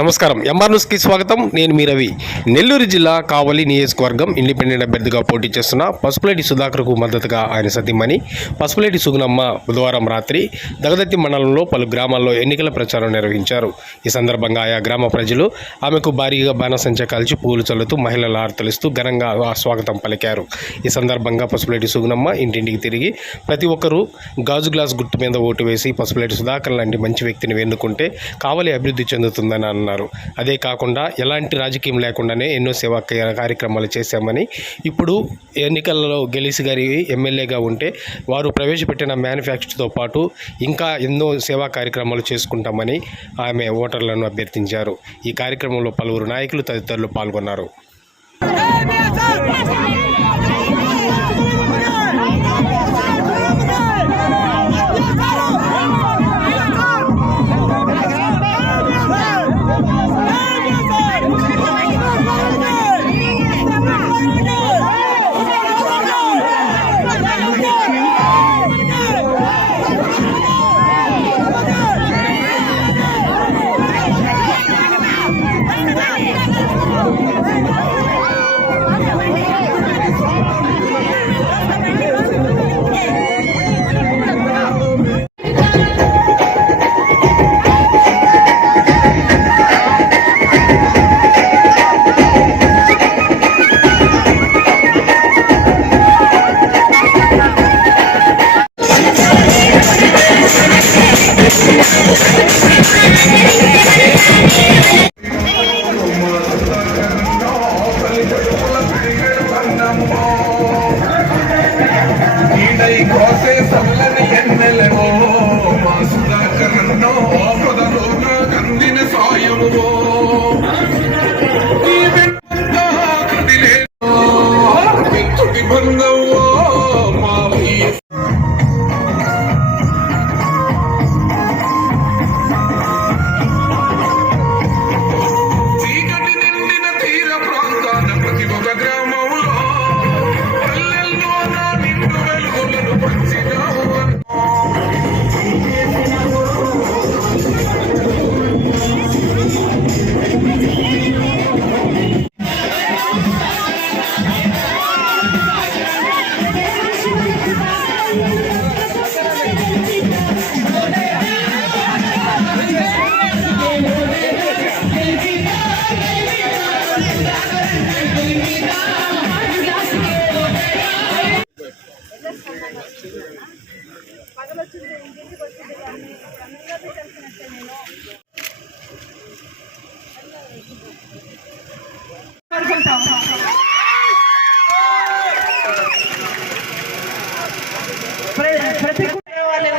నమస్కారం. ఎంఆర్ న్యూస్కి స్వాగతం. నేను మీ రవి. నెల్లూరు జిల్లా కావలి నియోజకవర్గం ఇండిపెండెంట్ అభ్యర్థిగా పోటీ చేస్తున్న పసుపులేటి సుధాకర్కు మద్దతుగా ఆయన సతీమణి పసుపులేటి సుగుణమ్మ బుధవారం రాత్రి దగదత్తి మండలంలో పలు గ్రామాల్లో ఎన్నికల ప్రచారం నిర్వహించారు. ఈ సందర్భంగా ఆయా గ్రామ ప్రజలు ఆమెకు భారీగా బాణసంచా కాల్చి పూలు చల్లుతూ మహిళల ఆర్తలిస్తూ ఘనంగా స్వాగతం పలికారు. ఈ సందర్భంగా పసుపులేటి సుగుణమ్మ ఇంటింటికి తిరిగి ప్రతి ఒక్కరూ గాజు గ్లాస్ గుర్తు మీద ఓటు వేసి పసుపులేటి సుధాకర్ లాంటి మంచి వ్యక్తిని ఎన్నుకుంటే కావలి అభివృద్ధి చెందుతుందని అన్నారు. అదే కాకుండా ఎలాంటి రాజకీయం లేకుండానే ఎన్నో సేవా కార్యక్రమాలు చేశామని, ఇప్పుడు ఎన్నికలలో గెలిచి గారి ఎమ్మెల్యేగా ఉంటే వారు ప్రవేశపెట్టిన మేనిఫెస్టోతో పాటు ఇంకా ఎన్నో సేవా కార్యక్రమాలు చేసుకుంటామని ఆమె ఓటర్లను అభ్యర్థించారు. ఈ కార్యక్రమంలో పలువురు నాయకులు తదితరులు పాల్గొన్నారు.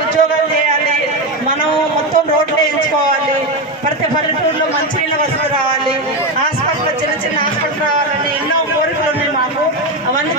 ఉద్యోగాలు చేయాలి, మనం మొత్తం రోడ్లు వేయించుకోవాలి, ప్రతి పల్లెటూరులో మంచినీళ్ళ వసతి రావాలి, హాస్పిటల్ చిన్న చిన్న హాస్పిటల్ రావాలని ఎన్నో కోరికలు ఉన్నాయి మాకు. అవన్నీ